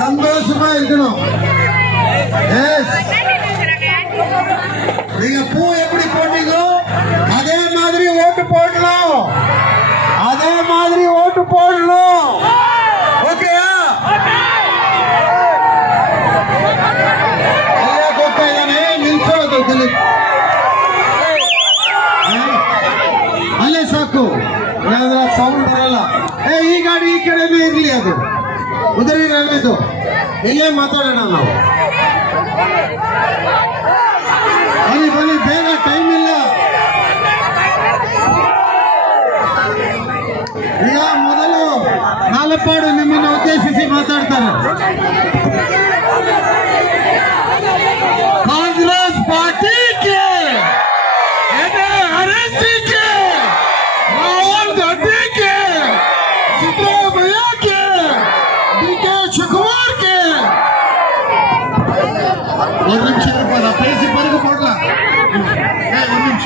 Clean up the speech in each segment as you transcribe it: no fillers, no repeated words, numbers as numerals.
சந்தோஷமா இருக்கணும். நீங்க பூ எப்படி போட்டீங்களோ அதே மாதிரி ஓட்டு போடணும், அதே மாதிரி ஓட்டு போடணும். ಓಕೆಯಾ? ಗೊತ್ತಾಗನೆ ನಿಲ್ಸೋದು ಅಲ್ಲೇ ಸಾಕು, ಸೌಂಡ್ ಬರಲ್ಲ. ಈ ಗಾಡಿ ಈ ಕಡೆನೇ ಇರ್ಲಿ, ಅದು ಉದರಿ ರವಿದು ಇಲ್ಲೇ ಮಾತಾಡೋಣ ನಾವು. ಬನ್ನಿ ಬನ್ನಿ, ಬೇಗ, ಟೈಮ್ ಇಲ್ಲ. ಈಗ ಮೊದಲು ನಾಲಪಾಡು ನಿಮ್ಮನ್ನು ಉದ್ದೇಶಿಸಿ ಮಾತಾಡ್ತಾರೆ. ಕಾಂಗ್ರೆಸ್ ಪಾರ್ಟಿ ಕೆ ಅರಸಿ ಕೆ ರಾಹುಲ್ ಗಾಂಧಿ ಕೆ ಸಿದ್ದರಾಮಯ್ಯ ಕೆ ಡಿ.ಕೆ. ಶಿವಕುಮಾರ್ ಕೆ ಒಂದು ನಿಮಿಷ ಪೇಸಿ ಬರೆದು ಕೊಡ್ಲಾ? ಒಂದು ನಿಮಿಷ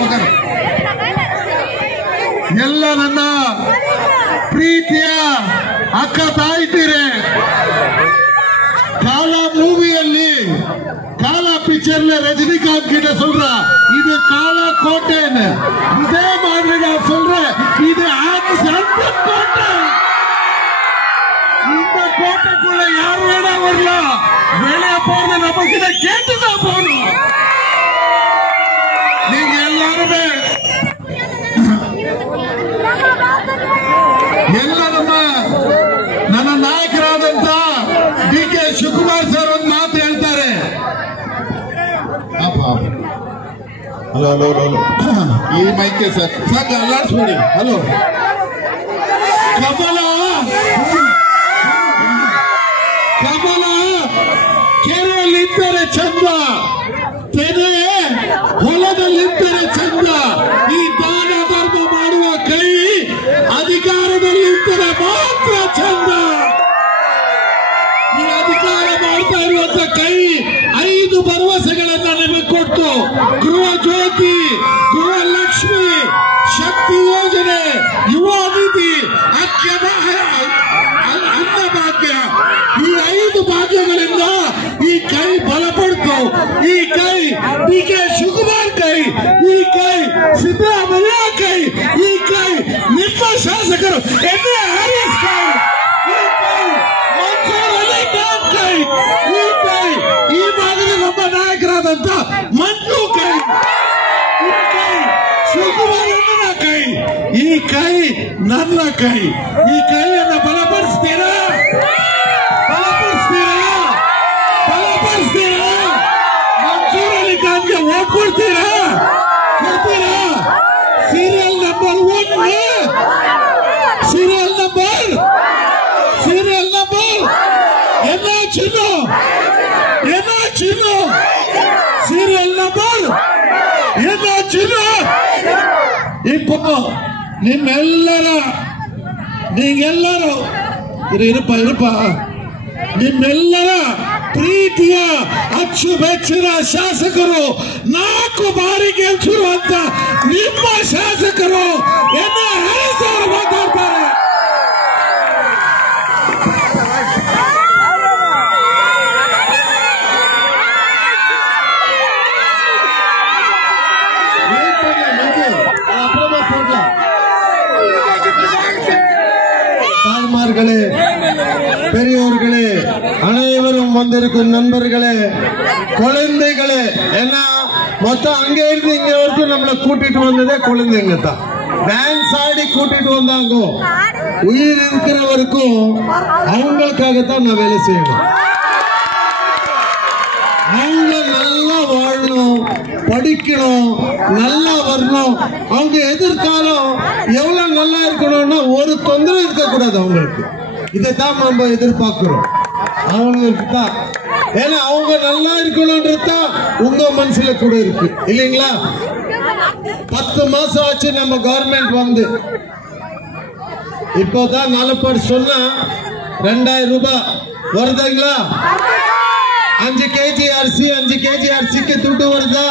ಮಗನ. ಎಲ್ಲ ನನ್ನ ಪ್ರೀತಿಯ ಅಕ್ಕ ತಾಯಿತೀರೆ, ಕಾಲ ಮೂವಿಯಲ್ಲಿ ಕಾಲ ಪಿಕ್ಚರ್ல ரஜினிகாந்த் கிட்ட சொல்ற இது கால கோட்டைன்னு, இதே மாதிரி நான் சொல்றேன், இது அந்த கோட்டை. இந்த கோட்டைக்குள்ள யார் வேணா வரலாம், வெளியே போறது நம்ம கிட்ட கேட்டுதான் போகணும். நீங்க எல்லாருமே ಎಲ್ಲ ನನ್ನ ನಾಯಕರಾದಂತ ಡಿ.ಕೆ. ಶಿವಕುಮಾರ್ ಸರ್ ಒಂದು ಮಾತು ಹೇಳ್ತಾರೆ. ಹಲೋ ಹಲೋ ಹಲೋ, ಈ ಮೈಕೆ ಸರ್ ಸಾಕು ಅಲ್ಲಾಡಿಸ್ಬೇಡಿ. ಹಲೋ, ಕಮಲ ಕಮಲ ಕೆರೆಯಲ್ಲಿದ್ದರೆ ಚಂದ, ತೆನೆ ಹೊಲದಲ್ಲಿದ್ದರೆ ಚಂದ. ಈ ದಾನ ಧರ್ಮ ಮಾಡುವ ಕೈ ಅಧಿಕಾರದಲ್ಲಿದ್ದರೆ ಮಾತ್ರ ಚಂದ. ಈ ಅಧಿಕಾರ ಮಾಡ್ತಾ ಇರುವಂತ ಕೈ 5 ಭರವಸೆಗಳನ್ನ ನಿಮಗೆ ಕೊಟ್ಟು, ಗೃಹ ಜ್ಯೋತಿ, ಗೃಹ ಲಕ್ಷ್ಮಿ, ಶಕ್ತಿ ಯೋಜನೆ, ಯುವ ನಿಧಿ, ಅನ್ನಭಾಗ್ಯ, ಈ 5 ಭಾಗ್ಯಗಳಿಂದ ಈ ಕೈ ಬಲಪಡ್ತು. ಈ ಕೈ ಡಿ.ಕೆ. ಶಿವಕುಮಾರ್ ಕೈ, ಈ ಕೈ ಸಿದ್ದರಾಮಯ್ಯ ಕೈ, ಈ ಕೈ ನಿಮ್ಮ ಶಾಸಕರು ಎನ್.ಎ. ಹರೀಶ್ ಕೈ, ಈ ಕೈ ಮನ್ಸೂರ್ ಅಲಿ ಖಾನ್ ಕೈ, ಈ ಕೈ ಈ ಭಾಗದ ನಮ್ಮ ನಾಯಕರಾದಂತ ಮಂಜು ಕೈ, ಈ ಕೈ ಶಿವಕುಮಾರಣ್ಣನ ಕೈ, ಈ ಕೈ ನನ್ನ ಕೈ. ಈ ಕೈಯನ್ನು ಬಲಪಡಿಸ್ತೀರಾ? ಬಲಪಡಿಸ್ತೀರಾ? ಬಲಪಡಿಸ್ತೀರಾ? ಮಂಜೂರ್ ಅಲಿ ಖಾನ್ಗೆ ಓಟ್ ಕೊಡ್ತೀರಾ? ಕೊಡ್ತೀರಾ? ಸೀರಿಯಲ್ ನಂಬರ್ 1, ಸೀರಿಯಲ್ ನಂಬರ್ என்ன சின்னம்? என்ன சின்னம்? சீரியல் நம்பர் என்ன சின்னம்? இப்போ ನೀವೆಲ್ಲರೂ ಇರಪ್ಪ ನಿಮ್ಮೆಲ್ಲರ ಪ್ರೀತಿಯ ಅಚ್ಚುಮೆಚ್ಚಿನ ಶಾಸಕರು 4 ಬಾರಿ ಗೆಲ್ಸಿರುವಂತ ನಿಮ್ಮ ಶಾಸಕರು ಹರಿಸವರು ಮಾತಾಡ್ತಾರೆ. தாய்மார்களே, பெரியோர்களே, அனைவரும் வந்திருக்கும் நண்பர்களே, குழந்தைகளே, ஏன்னா மொத்தம் அங்க இருந்து இங்க வரைக்கும் நம்மளை கூட்டிட்டு வந்ததே குழந்தைங்க தான். டான்ஸ் ஆடி கூட்டிட்டு வந்தாங்க. உயிர் இருக்கிறவருக்கும் அவங்களுக்காகத்தான் நான் வேலை செய்யணும். அவங்க நல்லா வாழணும், படிக்கணும், நல்லா வரணும். அவங்க எதிர்காலம் எவ்வளவு நல்லா இருக்கணும்னா ஒரு தொந்தரவு இருக்கக்கூடாது அவங்களுக்கு. இதைத்தான் நம்ம எதிர்பார்க்கிறோம் அவங்களுக்கு தான். ஏன்னா அவங்க நல்லா இருக்கணும்ன்றதா உங்க மனசுல கூட இருக்கு இல்லைங்களா? 10 மாசம் ஆச்சு நம்ம கவர்மெண்ட் வந்து. இப்போதான் நாலு சொன்னா 2000 ரூபாய் வருதுங்களா? 5 கேஜி அரிசி 5 கேஜி அரிசிக்கு துட்டு வருதா?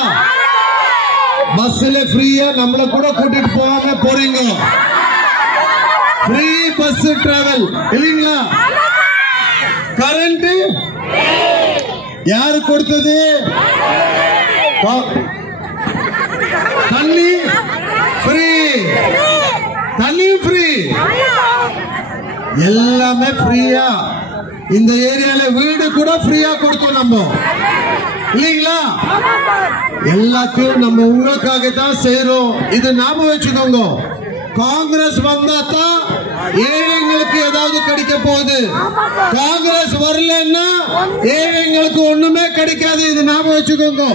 பஸ்ல ஃப்ரீயா நம்மள கூட கூட்டிட்டு போவாங்க போறீங்க. ஃப்ரீ பஸ் டிராவல் இல்லீங்களா? கரண்ட் யாரு கொடுத்தது? தண்ணி ஃப்ரீ, தண்ணி ஃப்ரீ, எல்லாமே ஃப்ரீயா. இந்த ஏரியால வீடு கூட ஃப்ரீயா கொடுத்தோம் நம்ம இல்லீங்களா? எல்லாத்தையும் நம்ம உங்களுக்காக தான் செய்யறோம். இது ஞாபகம் வச்சுக்கோங்க. காங்கிரஸ் வந்தா தான் ஏழைங்களுக்கு ஏதாவது கிடைக்க போகுது. காங்கிரஸ் வரலன்னா ஏழைங்களுக்கு ஒண்ணுமே கிடைக்காது. இது ஞாபகம் வச்சுக்கோங்க.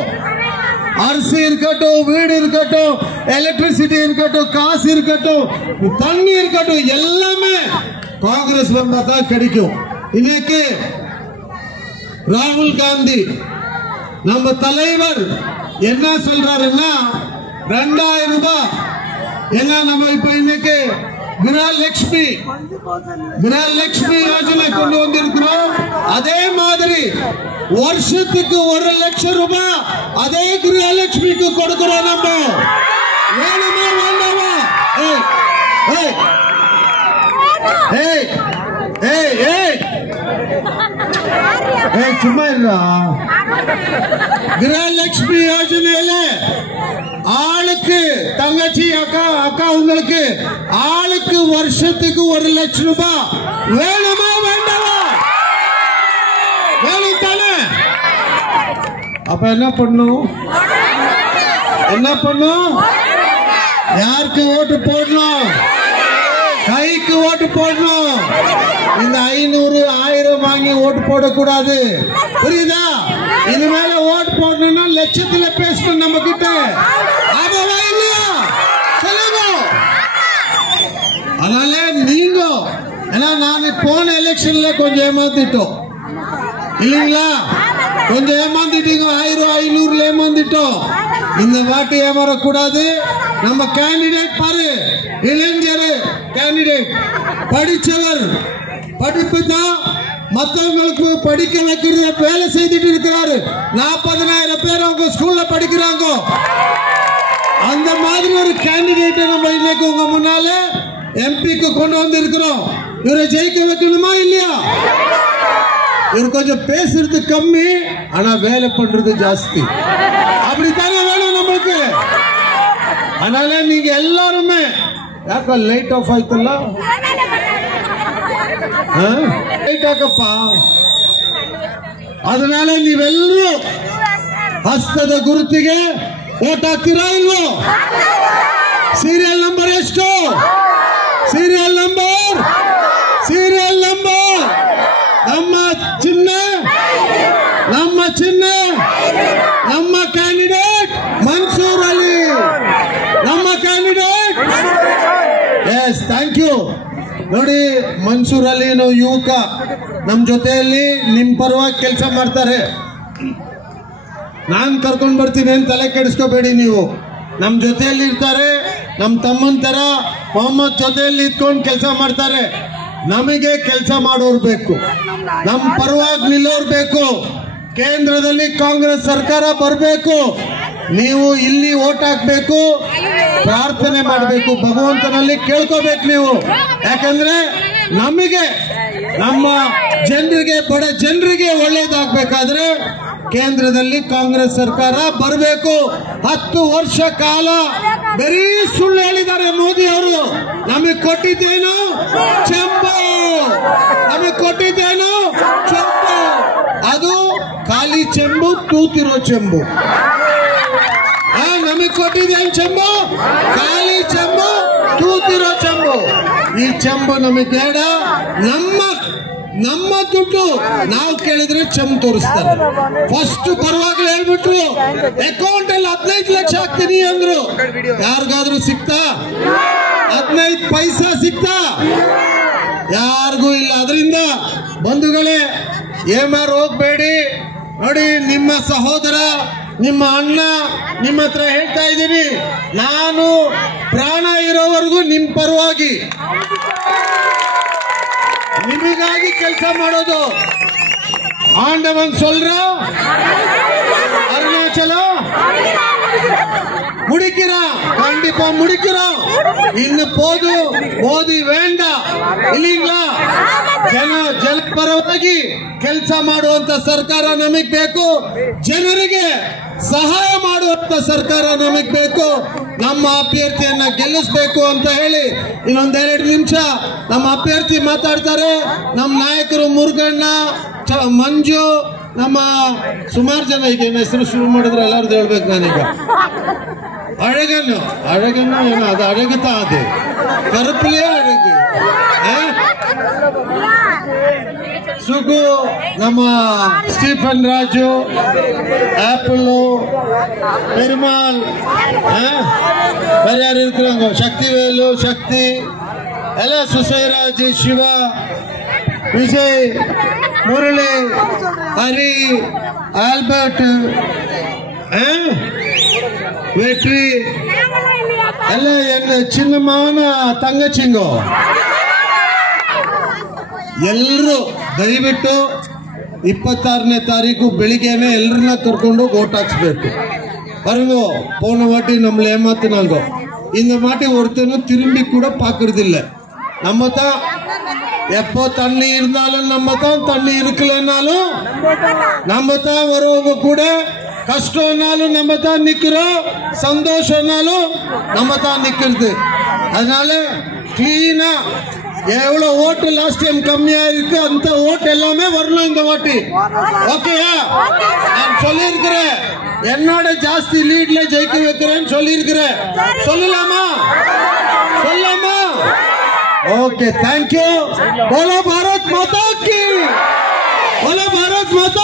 அரிசி இருக்கட்டும், வீடு இருக்கட்டும், எலக்ட்ரிசிட்டி இருக்கட்டும், காசு இருக்கட்டும், தண்ணி இருக்கட்டும், எல்லாமே காங்கிரஸ் வந்தா தான் கிடைக்கும். இன்னைக்கு ராகுல் காந்தி நம்ம தலைவர் என்ன சொல்றாருன்னா 2000 ரூபாய் என்ன நம்ம இப்ப இன்னைக்கு கிரஹலட்சுமி யோஜனை கொண்டு வந்திருக்கிறோம். அதே மாதிரி வருஷத்துக்கு 1 லட்சம் ரூபாய் அதே கிரஹலட்சுமிக்கு கொடுக்கிறோம். நம்ம வேணுமா வேண்டாமா? சும்மா இல்ல. கிரஹலட்சுமி யோஜனையில ஆளுக்கு தங்கச்சி அக்கா உங்களுக்கு ஆளுக்கு வருஷத்துக்கு 1 லட்சம் ரூபாய் வேணுமா வேண்டாமா? வேணும் தானே? அப்ப என்ன பண்ணும்? யாருக்கு ஓட்டு போடணும்? கைக்கு ஓட்டு போடணும். இந்த 500 1000 வாங்கி ஓட்டு போடக்கூடாது. புரியுதா? இது மேல ஓட்டு போடணும்னா லட்சத்துல பேசணும் நம்ம கிட்ட. இல்லையா சொல்லுங்க. அதனால நீங்க நான் போன எலெக்ஷன்ல கொஞ்சம் ஏமாத்திட்டோம் இல்லீங்களா? கொஞ்சம் ஏமாந்துட்டீங்க. 1000 500 ஏமாந்துட்டோம். இந்த வாட்டி ஏமாறக்கூடாது. நம்ம கேண்டிடேட் பாரு, இளைஞர் கேண்டிடேட், படிச்சவர், படிப்பு தான் மற்றவங்களுக்கு படிக்க வைக்கிறது வேலை செய்துட்டு இருக்கிறாரு. 40,000 பேர் அவங்க ஸ்கூல்ல படிக்கிறாங்க. அந்த மாதிரி ஒரு கேண்டிடேட் நம்ம இன்னைக்கு உங்க முன்னால எம்பிக்கு கொண்டு வந்து இருக்கிறோம். இவரை ஜெயிக்க வைக்கணுமா இல்லையா? இவர் கொஞ்சம் பேசுறது கம்மி, ஆனா வேலை பண்றது ஜாஸ்தி. அப்படித்தானே வேணும் நம்மளுக்கு. அதனால நீங்க எல்லாருமே ಯಾಕ ಲೈಟ್ ಆಫ್ ಆಯ್ತಲ್ಲ? ಲೈಟ್ ಹಾಕಪ್ಪ. ಅದನಾಲ ನೀವೆಲ್ಲರೂ ಹಸ್ತದ ಗುರುತಿಗೆ ಓಟ್ ಹಾಕ್ತೀರಾ ಇಲ್ವೋ? ಸೀರಿಯಲ್ ನಂಬರ್ ಎಷ್ಟು? ಸೀರಿಯಲ್ ನಂಬರ್ ನಮ್ಮ ಚಿಹ್ನೆ ನಮ್ಮ ಕ್ಯಾಂಡಿಡೇಟ್ ಮನ್ಸೂರ್ ಅಲಿ. ನಮ್ಮ ಕ್ಯಾಂಡಿಡೇಟ್. S, thank you. ನೋಡಿ, ಮನ್ಸೂರ್ ಅಲಿ ಯುವಕ ನಮ್ಮ ಜೊತೆಯಲ್ಲಿ ನಿಮ್ಮ ಪರವಾಗಿ ಕೆಲಸ ಮಾಡ್ತಾರೆ. ನಾನು ಕರ್ಕೊಂಡು ಬರ್ತೀನಿ ಅಂತ ತಲೆ ಕೆಡಿಸ್ಕೋಬೇಡಿ. ನೀವು ನಮ್ಮ ಜೊತೆಯಲ್ಲಿ ಇರ್ತಾರೆ. ನಮ್ಮ ತಮ್ಮನ ತರ ಮೊಹಮ್ಮದ್ ಜೊತೆಯಲ್ಲಿ ಇದ್ಕೊಂಡು ಕೆಲಸ ಮಾಡ್ತಾರೆ. ನಮಗೆ ಕೆಲಸ ಮಾಡೋರು ಬೇಕು, ನಮ್ಮ ಪರವಾಗಿ ನಿಲ್ಲೋರು ಬೇಕು. ಕೇಂದ್ರದಲ್ಲಿ ಕಾಂಗ್ರೆಸ್ ಸರ್ಕಾರ ಬರಬೇಕು. ನೀವು ಇಲ್ಲಿ ಓಟ್ ಹಾಕ್ಬೇಕು, ಪ್ರಾರ್ಥನೆ ಮಾಡಬೇಕು, ಭಗವಂತನಲ್ಲಿ ಕೇಳ್ಕೋಬೇಕು ನೀವು. ಯಾಕಂದ್ರೆ ನಮಗೆ, ನಮ್ಮ ಜನರಿಗೆ, ಬಡ ಜನರಿಗೆ ಒಳ್ಳೇದಾಗಬೇಕಾದ್ರೆ ಕೇಂದ್ರದಲ್ಲಿ ಕಾಂಗ್ರೆಸ್ ಸರ್ಕಾರ ಬರಬೇಕು. 10 ವರ್ಷ ಕಾಲ ಬರೀ ಸುಳ್ಳು ಹೇಳಿದ್ದಾರೆ ಮೋದಿ ಅವರು. ನಮಗೆ ಕೊಟ್ಟಿದ್ದೇನು ಚೆಂಬು, ನಮಗೆ ಕೊಟ್ಟಿದ್ದೇನು ಚೆಂಬು, ಅದು ಖಾಲಿ ಚೆಂಬು, ತೂತಿರೋ ಚೆಂಬು. ನಮಗೆ ಕೊಟ್ಟಿದ್ದೇನು ಚೆಂಬು, ಖಾಲಿ ಚೆಂಬು, ತೂತಿರೋ ಚೆಂಬು. ಈ ಚೆಂಬು ನಮಗೆ ಬೇಡ. ನಮ್ಮ ದುಡ್ಡು ನಾವು ಕೇಳಿದ್ರೆ ಚೆಂಬು ತೋರಿಸ್ತಾರೆ. ಫಸ್ಟ್ ಪರವಾಗಿ ಹೇಳ್ಬಿಟ್ರು ಅಕೌಂಟ್ ಅಲ್ಲಿ 15 ಲಕ್ಷ ಹಾಕ್ತೀನಿ ಅಂದ್ರು. ಯಾರಿಗಾದ್ರೂ ಸಿಕ್ತಾ? 15 ಪೈಸಾ ಸಿಕ್ತಾ? ಯಾರಿಗೂ ಇಲ್ಲ. ಅದರಿಂದ ಬಂಧುಗಳೇ, ಏಮಾರು ಹೋಗ್ಬೇಡಿ. ನೋಡಿ, ನಿಮ್ಮ ಸಹೋದರ, ನಿಮ್ಮ ಅಣ್ಣ ನಿಮ್ಮ ಹತ್ರ ಹೇಳ್ತಾ ಇದ್ದೀನಿ, ನಾನು ಪ್ರಾಣ ಇರೋವರೆಗೂ ನಿಮ್ಮ ಪರವಾಗಿ ನಿಮಗಾಗಿ ಕೆಲಸ ಮಾಡೋದು. ಆಂಡವನ್ சொல்ற அருணாச்சலம் முடிக்கிறோம், கண்டிப்பா முடிக்கிறோம். இன்னும் போதும், மோದಿ வேண்டாம் இல்லீங்களா? ಜನ ಪರವಾಗಿ ಕೆಲಸ ಮಾಡುವಂತ ಸರ್ಕಾರ ನಮಗೆ ಬೇಕು. ಜನರಿಗೆ ಸಹಾಯ ಮಾಡುವಂತ ಸರ್ಕಾರ ನಮಗೆ ಬೇಕು. ನಮ್ಮ ಅಭ್ಯರ್ಥಿಯನ್ನ ಗೆಲ್ಲಿಸಬೇಕು ಅಂತ ಹೇಳಿ ಇನ್ನೊಂದೆರಡು ನಿಮಿಷ ನಮ್ಮ ಅಭ್ಯರ್ಥಿ ಮಾತಾಡ್ತಾರೆ. ನಮ್ಮ ನಾಯಕರು ಮುರುಗಣ್ಣ, ಮಂಜು, ನಮ್ಮ ಸುಮಾರು ಜನ. ಈಗ ಹೆಸರು ಶುರು ಮಾಡಿದ್ರೆ ಎಲ್ಲರದ್ದು ಹೇಳ್ಬೇಕು ನಾನೀಗ. ಅழகನ್ನು ಏನೋ ಅದು ಅழகுತ್ತಾ, ಅದು ಕರುಪುಲಿಯೇ ಅழகு. ಸುಗು, ನಮ್ಮ ಸ್ಟೀಫನ್ ರಾಜು, ಆಪಲ್, ಪೆರುಮಾಲ್, ಬೇರೆ ಯಾರು ಇರ್ತಾರಂಗ, ಶಕ್ತಿವೇಲು, ಶಕ್ತಿ ಎಲ್ಲ, ಸುಸೈರಾಜ್, ಶಿವ, ವಿಜಯ್, ಮುರಳಿ, ಹರಿ, ಆಲ್ಬರ್ಟ್, வெற்றி ಎಲ್ಲ ಚಿನ್ನ ಮಾವನ ತಂಗಚಿಂಗೋ ಎಲ್ಲರೂ ದಯವಿಟ್ಟು 26ನೇ ತಾರೀಕು ಬೆಳಿಗ್ಗೆನೆ ಎಲ್ಲರನ್ನ ಕರ್ಕೊಂಡು ಓಟ್ ಹಾಕ್ಸ್ಬೇಕು. பாருங்கோ, போன வாட்டி நம்மள ஏமாத்தினாங்க. இந்த மாட்டி ஒருத்தனும் திரும்பி கூட பாக்குறதில்ல. நம்ம தான் எப்போ தண்ணி இருந்தாலும் நம்ம தான், தண்ணி இருக்கலனாலும் நம்ம தான் வருவங்க கூட. கஷ்டம்னாலும் நம்ம தான் நிக்கிறோம், சந்தோஷம்னாலும் நம்ம தான் நிக்கிறது. அதனால கிளீனா எவ்வளவு ஓட்டு லாஸ்ட் டைம் கம்மியா இருக்கு அந்த ஓட்டு எல்லாமே வரணும் இந்த வாட்டி. ஓகேயா? நான் சொல்லியிருக்கிறேன், என்னோட ஜாஸ்தி லீட்ல ஜெயிக்க வைக்கிறேன்னு சொல்லியிருக்கிறேன். சொல்லலாமா? சொல்லலாமா? Okay, thank you. போலோ பாரத் மாதா கி, போலோ பாரத் மாதா.